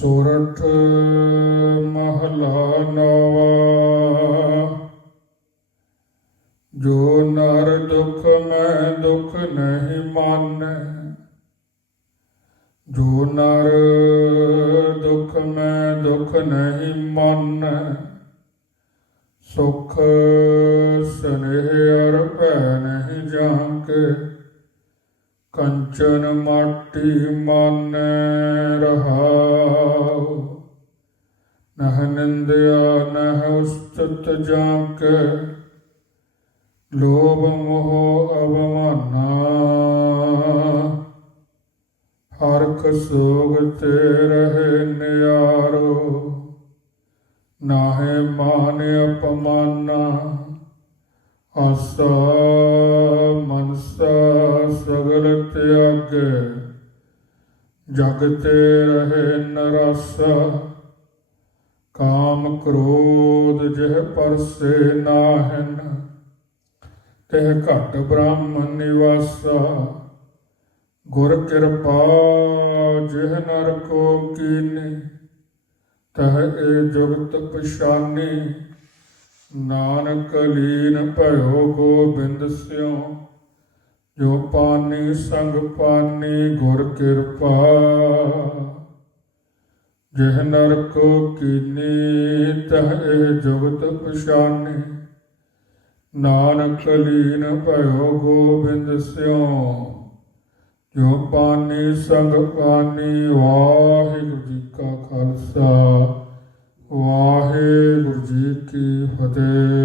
ਸੋਰਠ ਮਹਲਾ ਨਵਾ। ਜੋ ਨਰ ਦੁਖ ਮੈਂ ਦੁਖ ਨਹੀਂ ਮਾਨੈ। ਜੋ ਨਰ ਦੁਖ ਮੈਂ ਦੁਖ ਨਹੀਂ ਮਾਨੈ। ਸੁਖ ਸਨੇਹ ਅਰ ਭੈ ਨਹੀਂ ਜਾਂਕੇ ਕੰਚਨ ਮਾਟੀ ਮਨ ਰਹਾਉ। ਨਹ ਨਿੰਦਿਆ ਨਹ ਉਸਤਤ ਜਾਂਕੇ। ਲੋਭ ਮੋਹ ਅਵਮਾਨਾ। ਹਰਖ ਸੋਗ ਤੇ ਰਹੇ ਨਿਆਰੋ। ਨਾਹੇ ਮਾਨ ਅਪਮਾਨਾ। ਆਸਾ ਮਨਸਾ ਸਗਲ ਤਿਆਗੇ ਜਗ ਤੇ ਰਹੇ ਨਰਾਸਾ, ਕਾਮ ਕ੍ਰੋਧ ਜਿਹ ਪਰਸੇ ਨਾਹਨ, ਤਹ ਘਟ ਬ੍ਰਹਮ ਨਿਵਾਸਾ। ਗੁਰ ਕਿਰਪਾ ਜਿਹ ਨਰ ਕੋ ਕੀਨੀ, ਤਹ ਏ ਜੁਗਤ ਪਛਾਨੀ। ਨਾਨਕ ਲੀਨ ਭਇਓ ਗੋਬਿੰਦ ਸਿਉ ਜੋ ਪਾਨੀ ਸੰਗ ਪਾਨੀ ਗੁਰ ਕਿਰਪਾ, ਜਿਹ ਨਰ ਕੋ ਕੀਨੀ ਤਹ ਏ ਜੁਗਤ ਪਛਾਨੀ। ਨਾਨਕ ਲੀਨ ਭਇਓ ਗੋਬਿੰਦ ਸਿਉ, ਜੋ ਪਾਨੀ ਸੰਗ ਪਾਨੀ ਵਾਹਿਗੁਰੂ ਜੀ ਕਾ ਖਾਲਸਾ, ਵਾਹਿਗੁਰੂ ਜੀ ਕੀ ਫਤਿਹ।